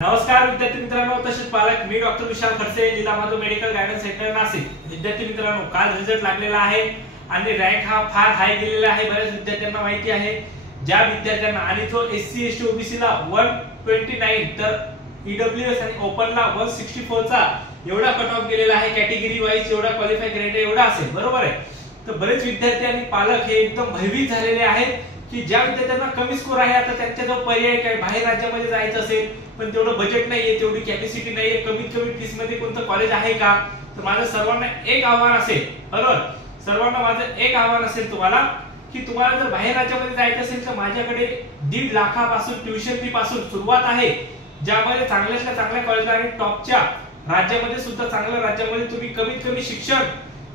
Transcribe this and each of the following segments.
नमस्कार विद्यार्थी मित्रांनो, तसेच पालक मी doctor Vishal Khadse, Leela Madhav medical guidance centre Nashik. विद्यार्थी मित्रांनो, काल रिझल्ट लागलेला आहे आणि रँक हा फार हाय गेलेला आहे। बऱ्याच विद्यार्थ्यांना माहिती आहे। ज्या विद्यार्थ्यांना आणि जो एससी एसटी ओबीसी ला 129 तर ईडब्ल्यूएस आणि ओपन ला 164 चा एवढा कट ऑफ गेलेला आहे, कॅटेगरी वाईज एवढा क्वालिफाय क्रायटेरिया एवढा असेल, बरोबर आहे। तर बरेच विद्यार्थी आणि पालक हे एकदम भयभीत झालेले आहेत की ज्या विद्यार्थ्यांना कमी स्कोर आहे, आता त्यांच्या जो पर्याय काय, बाहेर राज्यामध्ये जायचं असेल पण तेवढं बजेट नाहीये, तेवढी कॅपॅसिटी नाहीये, कमीत कमी फीस मध्ये कोणतं कॉलेज आहे का? तर माझं सर्वांना एक आव्हान असेल, बरोबर, सर्वांना माझं एक आव्हान असेल तुम्हाला की तुम्हाला जर बाहेर राज्यामध्ये जायचं असेल तर माझ्याकडे 1.5 लाखापासून ट्युशन फी पासून सुरुवात आहे, ज्यामध्ये चांगल्यातल्या चांगल्या कॉलेजला आणि टॉपच्या राज्यामध्ये सुद्धा चांगल्या राज्यामध्ये तुम्ही कमीत कमी शिक्षण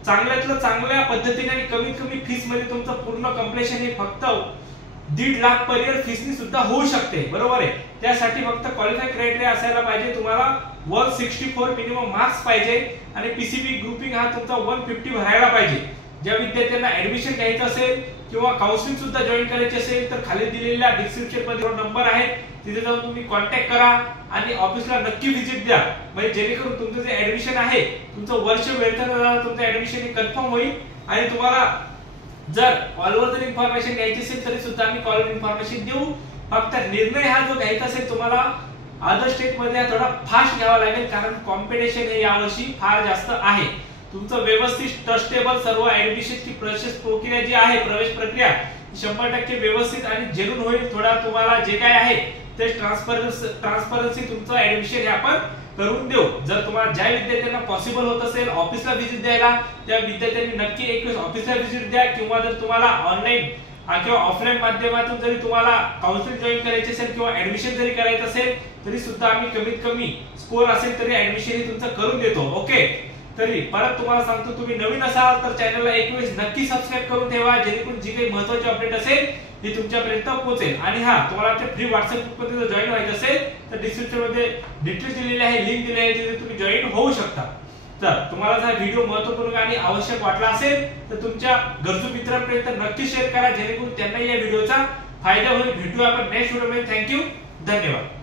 चांगल्यातलं चांगल्या पद्धतीने आणि कमीत कमी फीस मध्ये तुमचं पूर्ण कंप्लीशन हे फक्त 1.5 लाख पर इयर फीसनी सुद्धा होऊ शकते, बरोबर आहे। त्यासाठी फक्त क्वालिफाय क्रायटेरिया असायला पाहिजे, तुम्हाला 164 मिनिमम मार्क्स पाहिजे आणि पीसीबी ग्रुपिंग हा तुमचा 150 भरायला पाहिजे। ज्या विद्यार्थ्यांना ऍडमिशन घ्यायचं असेल किंवा काउन्सिलिंग सुद्धा जॉईन करायची असेल तर खाली दिलेल्या डिस्क्रिप्शन मध्ये नंबर आहे, तिथे जाऊन तुम्ही कॉन्टॅक्ट करा आणि ऑफिसला नक्की व्हिजिट द्या, म्हणजे जेणेकरून तुमचं जे ऍडमिशन आहे, तुमचं वर्ष वेळेत तुमचं ऍडमिशन हे कन्फर्म होईल। आणि तुम्हाला जर कॉलवर जर इन्फॉर्मेशन घ्यायची असेल तरी सुद्धा आम्ही कॉलवर इन्फॉर्मेशन देऊ। फक्त निर्णय हा जो घ्यायचा असेल तुम्हाला अदर स्टेट मध्ये थोडा फास्ट घ्यावा लागेल, कारण कॉम्पिटिशन हे यावर्षी फार जास्त आहे। तुमचं व्यवस्थित ट्रस्टेबल सर्व ऍडमिशनची प्रोसेस प्रक्रिया जी आहे, प्रवेश प्रक्रिया 100% व्यवस्थित आणि जेन्युइन होईल। थोडा तुम्हाला जे काय आहे ते ट्रान्सपरन्सी तुमचं ऍडमिशन हे आपण करून देऊ। जर तुम्हाला ज्या विद्यार्थ्यांना पॉसिबल होत असेल ऑफिसला व्हिजिट द्यायला, त्या विद्यार्थ्यांनी नक्की एक वेळेस ऑफिसला व्हिजिट द्या, किंवा जर तुम्हाला ऑनलाईन किंवा ऑफलाईन माध्यमातून जरी तुम्हाला काउन्सिलिंग जॉईन करायचे असेल किंवा ऍडमिशन जरी करायचं असेल तरी सुद्धा आम्ही कमीत कमी स्कोर असेल तरी ऍडमिशन हे तुमचं करून देतो, ओके। तरी परत तुम्हाला सांगतो, तुम्ही नवीन असाल तर चॅनलला एक वेळेस नक्की सबस्क्राइब करून ठेवा, जेणेकरून जी काही महत्त्वाची अपडेट असेल ती तुमच्यापर्यंत पोहोचेल। आणि हा, तुम्हाला आमच्या फ्री व्हॉट्सअप ग्रुप मध्ये जर जॉईन व्हायचं असेल तर डिस्क्रिप्शन मध्ये डिटेल्स दिलेले आहे, लिंक दिली आहे, जिथे तुम्ही जॉईन होऊ शकता। तर तुम्हाला जर व्हिडिओ महत्त्वपूर्ण आणि आवश्यक वाटला असेल तर तुमच्या गरजू मित्रांपर्यंत नक्की शेअर करा, जेणेकरून त्यांना या व्हिडिओचा फायदा होईल। भेटूया आपण नेक्स्ट व्हिडिओ मध्ये। थँक्यू, धन्यवाद।